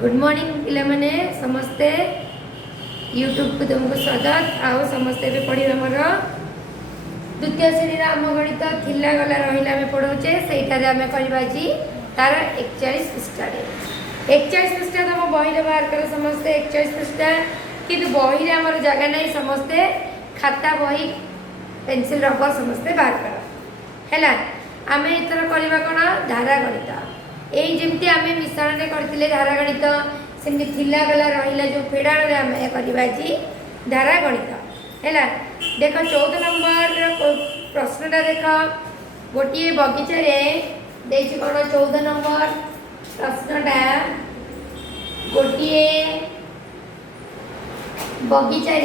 good morning पिला माने समस्ते यूट्यूब को तुमको स्वागत आओ समस्ते भी पढ़ी आमर द्वितीय श्रेणी आम गणित थिला गला रहा आम पढ़ाऊे से आम करवा तार 41 पृष्ठा 41 पृष्ठा तुम बही बाहर कर समस्ते 41 पृष्ठा किंतु बही आम जगह नहीं समस्ते खाता बही पेनसिल रबर समस्ते बाहर कर है आम एथर करवा कौन धारा गणित यही जमी आम मिश्रण करते धारा गणित सेमती थिला गला रहा जो फेड़ाण आम करवा धारा गणित है देख 14 नंबर प्रश्नटा देख गोटे बगीचे कौन 14 नंबर प्रश्नटा गोटे बगीचे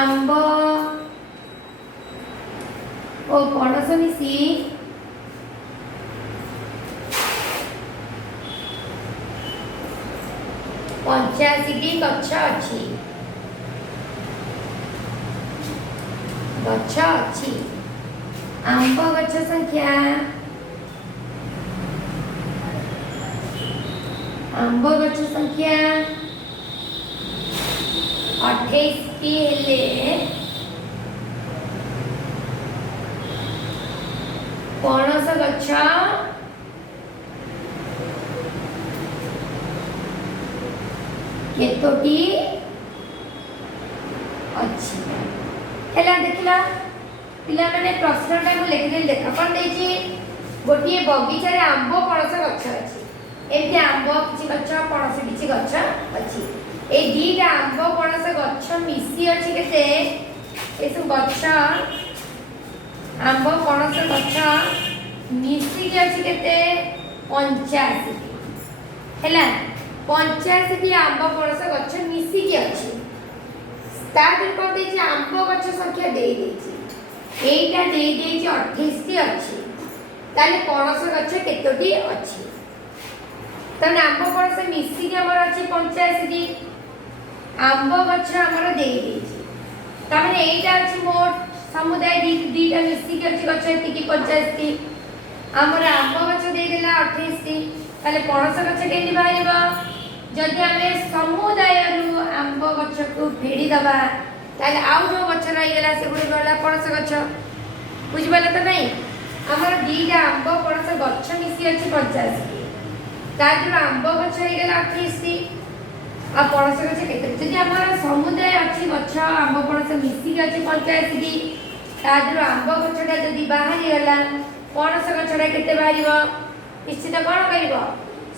आंब और पणस मिसी 85टी गछ अच्छी आंब गछ संख्या आंब गछ संख्या 28टी हेले पणस गछ केतोटी अच्छी है देखला पिला माने प्रश्नटा को लिखिदेली देख कौन देछि गोटे बगीचारे आंब पणस गछ अच्छी एमती आंब किछि गछ पणस किछि गछ अच्छी ए दीटा आंब पणस गछ मिसी अच्छी केते ए सब गछ आंब पणस गछ मिसिकी अच्छी केते 85 हैला 85टी आंब पणस गछ मिसिकी अच्छी तार कर देछि आंब गछ संख्या दे देछि एटा दे देछि 28टी अच्छी ताले पणस गछ केतोटी अच्छी तने आंब पणस मिसिकी हमर अच्छी 85टी आंब गछ हमर दे देछि तामे एटा अच्छी मोट समुदाय दीटा मिसिकी अच्छी गछ एतिकी 50टी आमर आंब गछ दे देला 28टी ताले पणस गछ केनी बाहिबा जदि आमे समुदाय रु आंब गछ को फेड़ी दबा ताले आउ जो गछ रही गेला से गुडी गला पणस गछ बुझिबाला त नहीं हमर दीटा आंब पणस गछ मिसी अछि 85टी ताजु आंब गछ रही गेला 28टी आ पणस गछ केते जदि हमर समुदाय अछि गछ आंब पणस मिसी अछि 85टी ताजु आंब गछटा जदि बाहरी गेला पणस गछटा केते बाहिबो निश्चित कोन करिवो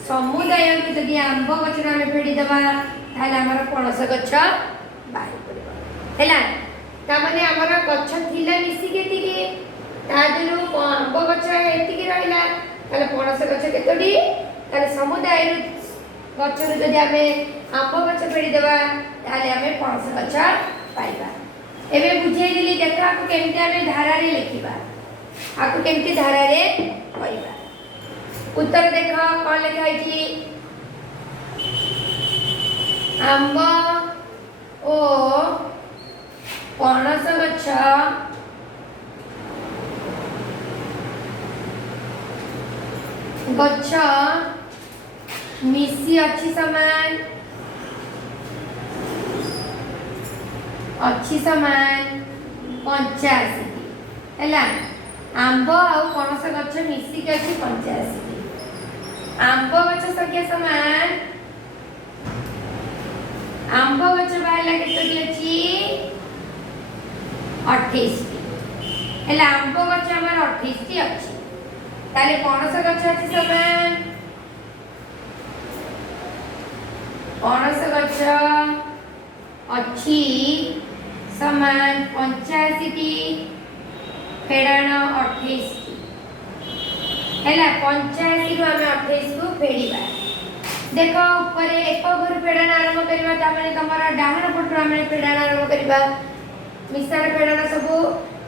समुदाय में जदि आंब गछटा में फेड़ी दबा ताले हमर पणस गछ बाहरी पड़िबो हैला ता माने हमर गछ थिला मिसी केति के ताजु आंब गछ एति के रहिला ताले पणस गछ केतोडी ताले समुदाय गछ जदि हमें आंब गछ फेड़ी दबा ताले हमें पणस गछ पाइबा एबे बुझाई दिली देख आपको केमती हमें धारा रे लिखिबा आपको केमती धारा रे करिबा उत्तर देख कौन लिखा है आंब ओ पणस गछ गछ मिसी अच्छी समान अच्छी समान 85 हैला आंब आ पणस गछ मिसी के अच्छी 85 आंब गछ संख्या समान आंब गछ बाहला केतोटी अछि 28 हैला आंब गछ हमर 28 टी अछि ताले पणस गछ अछि समान पणस गछ अच्छी समान 85टी फेड़ाण 28 हैला 85 रु हमें 28 को फेड़ीबा देखो ऊपर एक घर फेड़ाण आरंभ करबा ता माने तमरा डाहण पटु हमें फेड़ाण आरंभ करबा मिश्रण फेड़ाण सब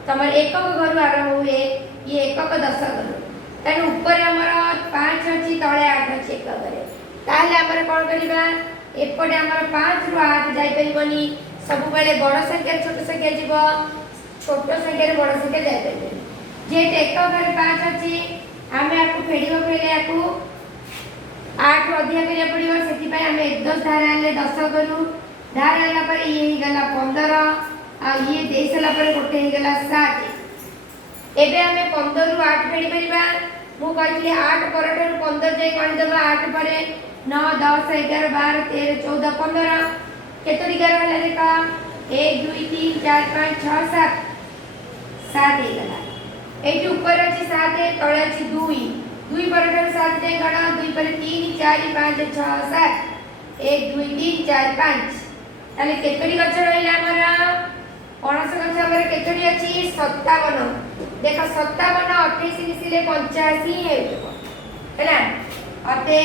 तमर एक घर आरंभ हुए ये एक 10 घर तने ऊपर हमरा 5 अछि तळे 8 अछि एक घरे ताले हमरा कोन करबा एपटे हमर 5 रु 8 जाई परिबनी सब बेले बड़ संख्या छोट संख्या जीव छोट संख्या बड़ संख्या जाई परिबनी जे एक घरे 5 अछि फेडिबो पहिले याकू 8 रु अधिक करिया पड़िबो सेति पय हम 1 10 धार आनले 10 करू धार आला पर ये ही गला 15 आ ये दे सला पर गोटे ही गला 7 एबे हमें 15 रु 8 फेडी परिबा मु कहली 8 परठर 15 जे कोन देबा 8 परे 9 10 11 12 13 14 15 केतरी गरा हला देखा 1 2 3 4 5 6 7 7 हे गला एटी ऊपर अछि 7 तळे अछि 2 2 परठर 7 जे गणा 2 पर 3 4 5 6 7 1 2 3 4 5 ताले केतरी गछ रहिला हमरा पणस गछ हमर केतरी अछि 57 देखा 57 28 मिसिले 85 हेउजो हैला अते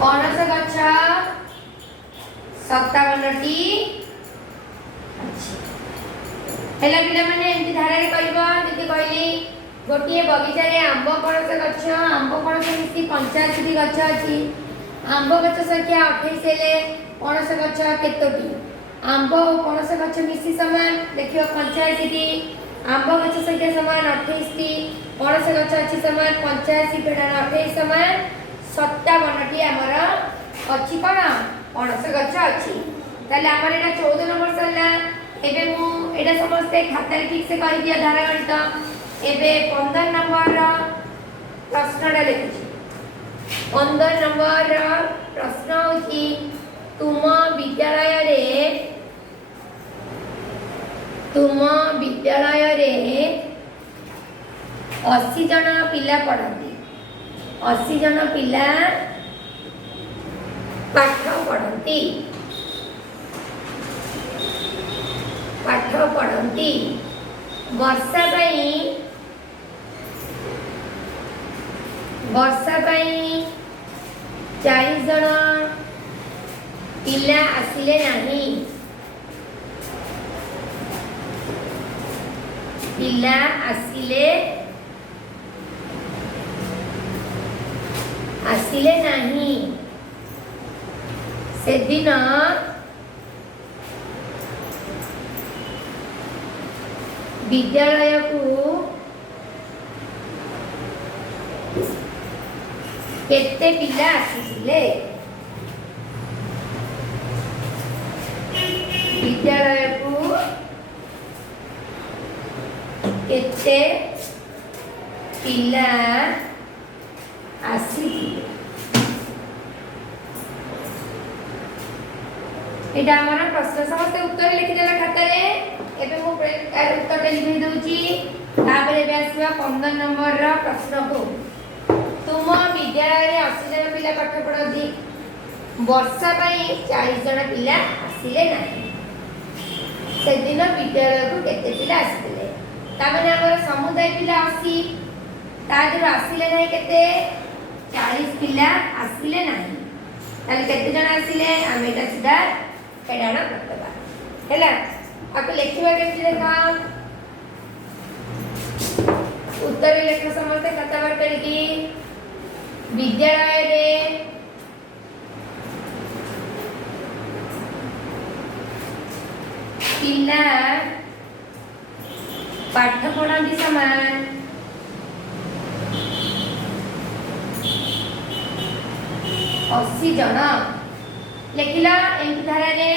पणस गछ 57 टी हैला पिला माने एंती धारा रे करिवो जति कहली गोटिए बगीचा रे आंबो पणस मिसी 85 टी गछ अछि आंबो गछ संख्या 28 हेले पणस गछ केतोटी आंबो और पणस गछ मिसी समान देखियो 85 टी आंबो गछ संख्या समान 28 टी पणस गछ अछि समान 85 पेडा 28 समान 57 टी हमर अछि कोन पणस गछ अछि ताले हमर एटा 14 नंबर सरला एबे मु एटा समस्ते खाता ठीक से कहि दिया धारा गणित एबे 15 नंबर रा प्रश्नटा लिखि 15 नंबर रा प्रश्न होची तुम विद्यालय रे 80 जन पिला पढ़ती 80 जन पिला पाठ पढ़ती वर्षा पाई 40 जन पिला आसिले नहीं पिला आसिले नहीं से दिन विद्यालय को केते पिला आसिले विद्यालय को केते पिला आसिले एटा हमरा प्रश्न समस्त उत्तर लिखि देला खाता रे एबे मु उत्तर लिखि दउची ताबरे बेसवा 15 नंबर रा प्रश्न को तुम विद्यालय रे 80 जन पिला पाठ पढती वर्षा पाई 40 जन पिला आसिले नाही से दिन विद्यालय को केते पिला आसिले ता माने हमर समुदाय पिला 80 ता जर आसिले नाही केते 40 पिला आसिले नाही ताले केते जन आसिले आमे एटा सीधा एडाना करतबा हैला आपको लिखिबा केमति देखा उत्तर लेख समस्त खाता बार की विद्यालय रे पिला पाठ पढ़ाती समान 80 जन लिखिला एंती धारा रे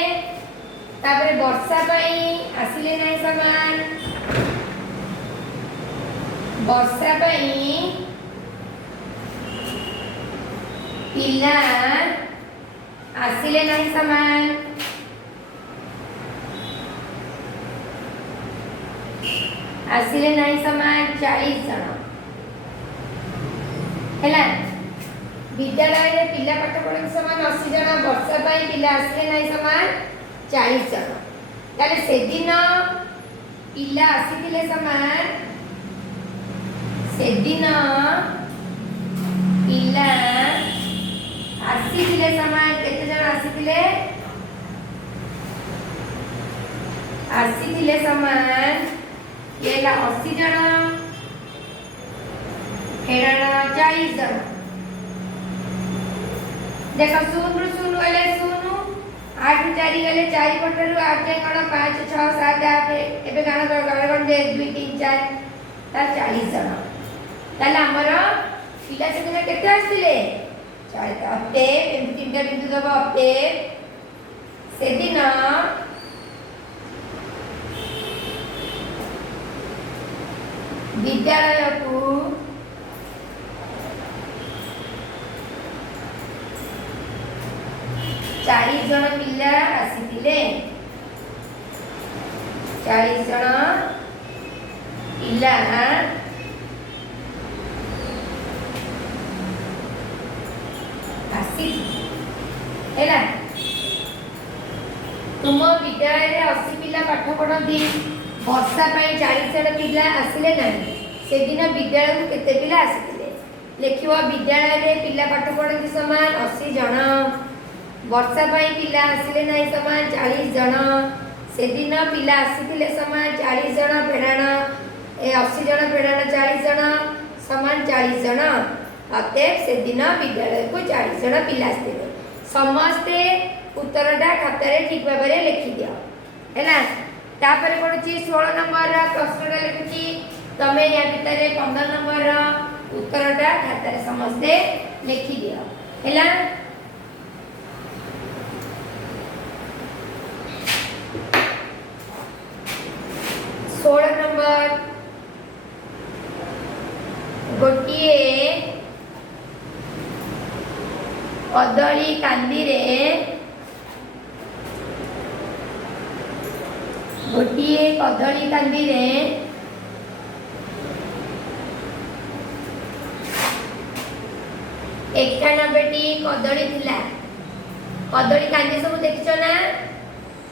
तापरे वर्षा पाई आसिले नाही समान वर्षा पाई पिला आसिले नाही समान आसिले नाही समान 40 जन हैला विद्यालय रे पिला पाठ पढ़न समान 80 जन वर्षा पाई पिला आसिले नाही समान 40 जन ताले से दिन पिला आसीथिले समान से दिन पिला आसीथिले समान केते जन आसीथिले समान येला 80 जन हेराना 40 जन देखा 0 0 वाले 0 8 4 गले 4 पटरु 8 गण 5 6 7 8 एबे गण दे 2 3 4 40 जन ताले हमर पिला से दिन केते आस्तिले 40 अटे एम तीनटा बिंदु दब अटे से दिन विद्यालय को 40 जन पिला आसीतिले 40 जन पिला आसी हैला तुम विद्यालय रे 80 पिला पाठ पढ़ती वर्षा पाई 40 जन पिला आसिले ना से दिन विद्यालय को केते पिला आसीतिले लिखियो विद्यालय रे पिला पाठ पढ़ती समान 80 जन वर्षा पाई पिला आसिले ना समान 40 जन से दिन पिला आसीतिले समान 40 जन फेडाण ए 80 जन फेडाण 40 जन समान 40 जन अतएव से दिन विद्यालय को 40 जन पिला आसीतिले समस्ते उत्तरटा खाता रे ठीक भाबरे लिखि दियो हैला तापर पडुची 16 नंबर रा प्रश्नटा लिखुची तमे या भितरे 15 नंबर रा उत्तरटा खाता रे समस्ते लिखि दियो हैला 16 नंबर गोटिए कदली कांदी रे गोटिए कदली कांदी रे 91टी कदली थिला कदली कांदी सब देखिछो ना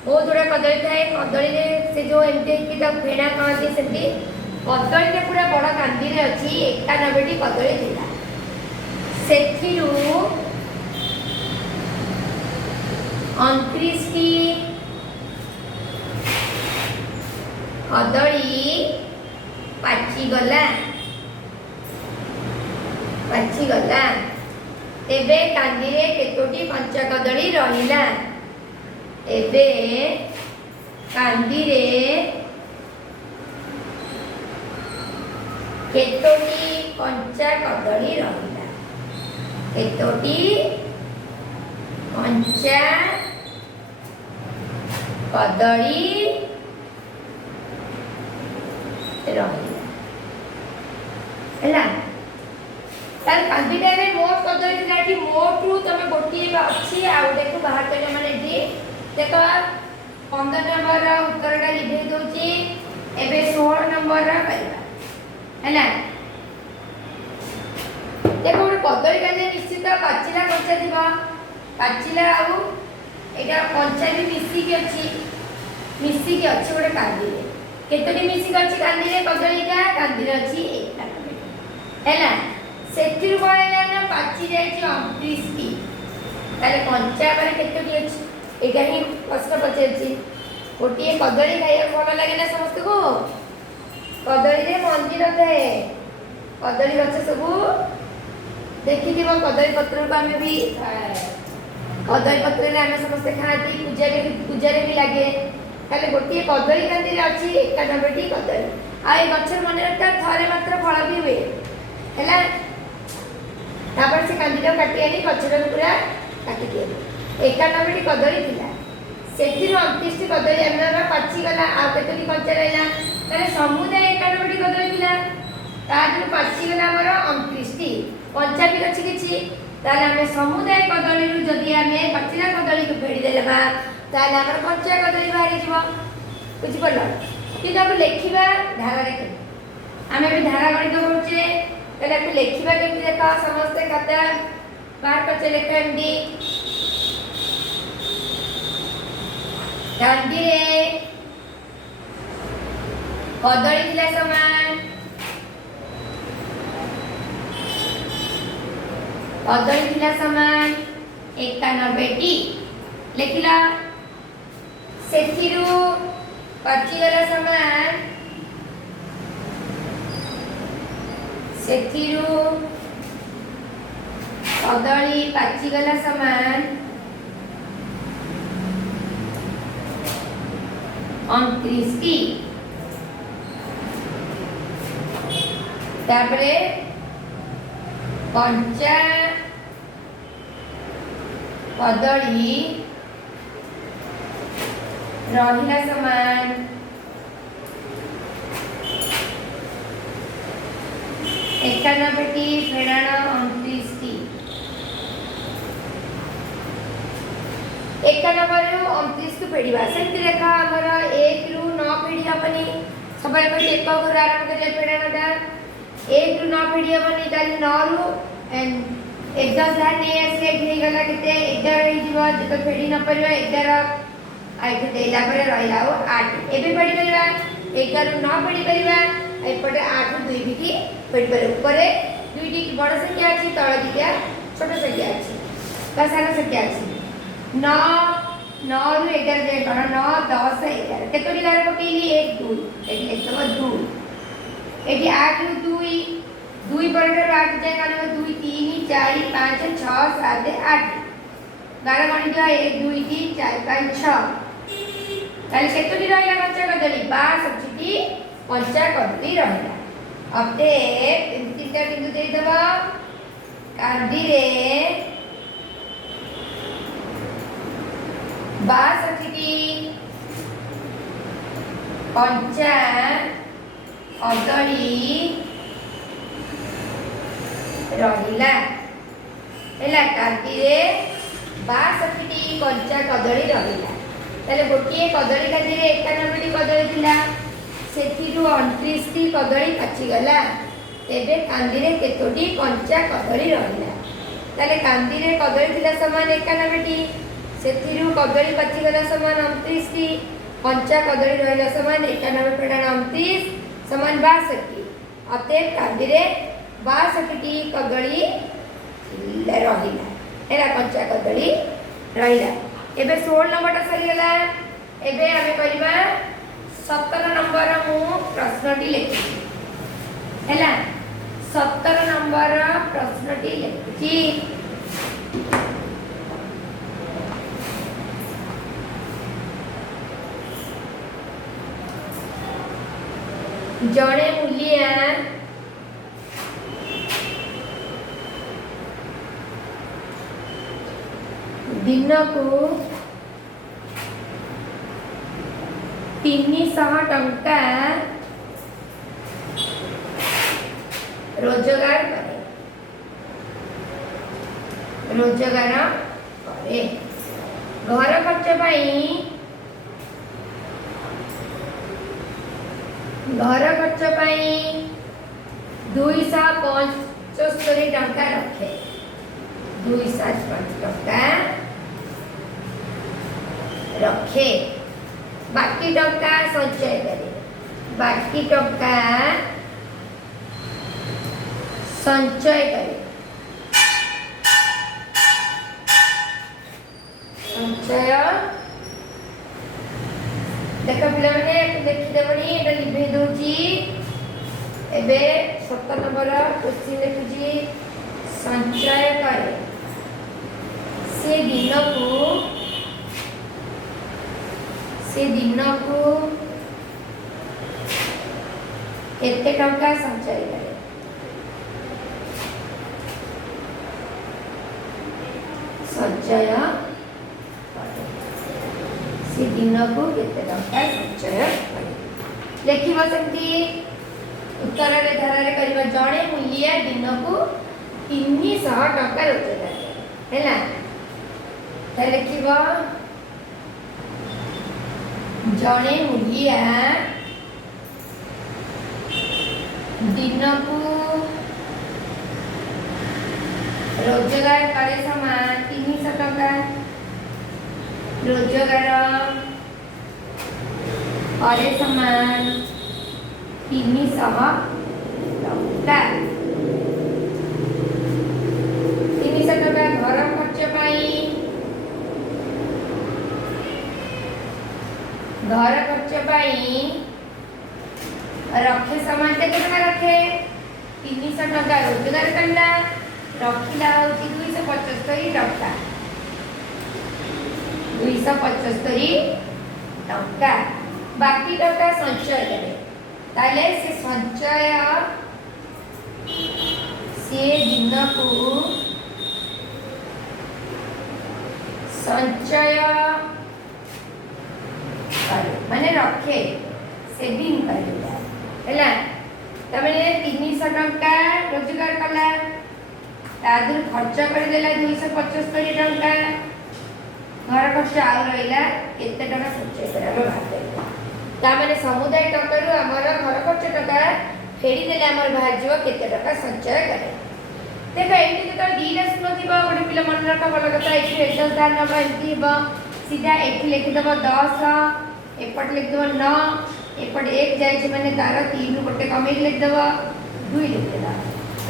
बहुत गुड़ा कदली थाए कदली रे से जो एमते की ता फेणा कहती सेती कदली रे पूरा बड़ कांदी रे अछि 91टी कदली थिला सेथिरु 29टी कदली पाची गला तेबे कांदी रे केतोटी पंचा कदली रहिला एबे कांदी रे केतोटी पंचा कदली रहिला केतोटी पंचा कदली रहिला हैला तार कांदीटा रे मोट कदली लाठी मोट रु तमे गोटी अछि आ देखो बाहर करले माने जी देखो 15 नंबर रा उत्तरटा लिखि दोची एबे 16 नंबर रा करबा हैला देखो ଗୋଟେ କଦଳୀ କାନ୍ଦି ନିଶ୍ଚିତ ପାଚିଲା କଞ୍ଚା ଥିବ ପାଚିଲା ଆଉ ଏଟା କଞ୍ଚା ବି ମିଶିକି ଅଛି ଗୋଟେ କାନ୍ଦିରେ କେତୋଟି ମିଶିକି ଅଛି କାନ୍ଦିରେ କଦଳୀଟା କାନ୍ଦିରେ ଅଛି ଏଟା ହେଲା ସେତିରୁ କଣ ନା ପାଚି ଯାଇଛି 29ଟି ତାଲେ କଞ୍ଚା ମାନେ କେତୋଟି ଅଛି एटा ही प्रश्न पचारछि गोटे कदली खाइया भल लगे ना समस्त को कदली रे मंजी नथाए कदली गछ सब देखि दिबो कदली पत्र को हमें भी कदली पत्र रे हमें समस्त खाती पूजा रे भी लागे ताले गोटे कदली कांदी रे अछि 91टी कदली आ ए गछ मन रखता थरे मात्र फल भी हुए हैला तापर से कांदी को काटी आनी गछ रे पूरा काटी दिए 91टी कदली थिला सेथिर 29टी कदली हमरा पाची गला आ केतली कंचा रहला तारे समुदाय 91टी कदली थिला ताजु पाची गला हमर 29टी कंचा भी अछि किछि ताले हमें समुदाय कदली रु जदी हमें पाचिला कदली को फेडी देलबा ताले हमर कंचा कदली बाहरी जीव बुझि पड़लो कि जब लेखिबा धारा रे हमें भी धारा गणित करछे ताले को लेखिबा केमि देखा समस्त खाता बाहर करछे लेखा एमडी कांदी रे कदली थिला समान कदली थिला समान 91टी लेखिला सेथिरु पाची गला समान सेथिरु कदली पाची गला समान 29टी तापरे कंचा कदली रहिला समान 91 टी फेणाण 29 टी 91 रु 29 को फेडिबा सेंति रेखा हमर 1 रु 9 फेडी हबनी सबले पहिले 1 को आरंभ करिया फेडाणटा 1 रु 9 फेडी हबनी ताले 9 रु एंड 1 10 ध्यान नहीं आसे हे गला केते 11 हे जीव जत फेडी न परबा 11 आइ देला पर रहिला 8 एबे फेडी परबा 11 रु 9 फेडी परबा एपटे 8 रु 2 भी फेडी पर ऊपर दुईटी बड़ संख्या अछि तळ दिया छोट संख्या अछि का सारा संख्या अछि 9 9 रु 11 जाय कण 9 10 11 केतोडी गार पकेली 1 2 एटी लेखब 2 एटी 8 रु 2 2 पर 8 जाय कण 2 3 4 5 6 7 8 गार गण जो 1 2 3 4 5 6 ताले केतोडी रहिला कंचा कदली 12 सब्सिटी कंचा कदली रहिला अपते तीनटा बिंदु दे दबा कांदी रे 62 कंचा कदली रहिला हैला कांदी रे 62 कंचा कदली रहिला ताले गोटिए कदली कांदी रे 91 कदली थिला सेथिरु 29 टी कदली पाची गला एबे कांदी रे केतोडी कंचा कदली रहिला ताले कांदी रे कदली थिला समान 91 टी सेथिरु कदली पाची गला समान 29 टी कंचा कदली रहिला समान 91 फेडाण 29 समान 62 टी अते कांदी रे 62 टी कदली रहिला एला कंचा कदली रहिला एबे 16 नंबरटा सरी गला एबे हमें करिबा 17 नंबर मु प्रश्नटी लिखि हैला 17 नंबर प्रश्नटी लिखि जड़े मूलिया दिन को 300 टंका रोजगार करे घर खर्च पाई 275 टंका रखे 205 टंका रखे बाकी टंका संचय करे बाकी टंका संचय करे संचय देख पिला माने देखि देबनी एटा लिखि दोची एबे 17 नंबर क्वेश्चन लिखुची संचय करे से दिन को केते टंका संचय करे संचय से दिन को केते टंका संचय करे लिखिबो सेमती उत्तर रे धारा रे करिबा जणे मूल्य दिन को 300 टंका रोजगार हैला त लिखिबो जणे मूल्य दिन को रोजगार करे समान 300 टंका रोजगार करे समान 300 टंका 300 टंका घर खर्च पाई रखे समान केते टका रखे 300 टका रोजगार करला रखिला होची 275 टका 275 टका बाकी टका संचय करे ताले से संचय सी दिन को संचय माने रखे सेविंग करला तमें 300 टंका रोजगार कला तादर खर्च करदेला 275 टंका घर खर्च आ रहा केते टका संचय करा तामाने समुदाय टकर आमर घर खर्च टका फेरी देले आमर बाहर जीव केते टका संचय करे देखो एठी तो दीला सुनो थिबा गोटे पिला मन रख भल कथा एठी एकदम धान नबा एठी बा सीधा एठी लिखि दबो 10 एपट लिखि दबो 9 एपट 1 जाय छै माने तार 3 रु गोटे कमे लिखि दबो 2 लिखि देला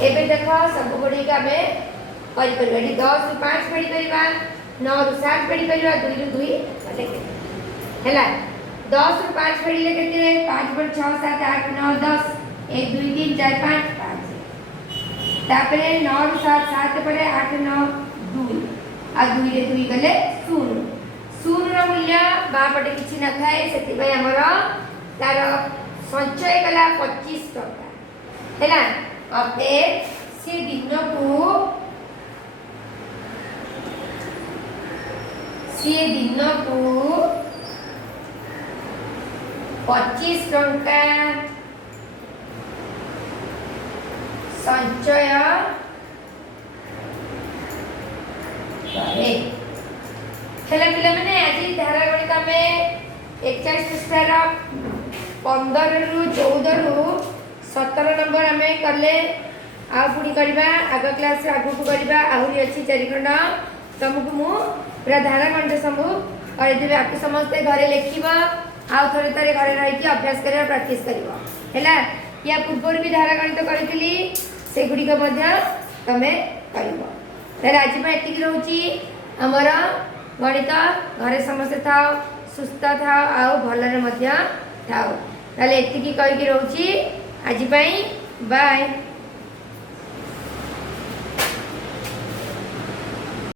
एबे देखो सब गोडी का में करि परबेडी 10 रु 5 फेरी करबा 9 रु 7 फेरी करबा 2 रु 2 लिखि हैला 10 रु 5 फेरी ले केते 5 पर 6 7 8 9 10 1 2 3 4 5 5 तापरे 9 रु 7 7 पर 8 9 2 आ 2 रे 2 गले 0 0 रो मूल्य बा पटे किछि न थाए सेति भाई हमर तार संचय कला 25 टका हैला अते से दिन को 25 टंका संचय करे हेला पिला माने आज धारा गणित में 41 पृष्ठार 15 रु 14 रु 17 नंबर आमे करले आ पुणी करबा आग क्लास रे आगु को करबा आहुरी अछि 4 खंड तुमको मु पूरा धारा गणित समूह कर देबे आपके समस्त घरे लिखिबा आ थोड़े थोड़े घरे रही कि अभ्यास करिया प्रैक्टिस करिवो हैला या पूर्व भी धारा गणित करथिली से गुडी को मध्य तमे करिवो तारे आज में एतिक रहउची हमर गणित घरे समस्त था सुस्थ था आ भलरे मध्य थाओ ताले एतिक कहि कि रहउची आज बाय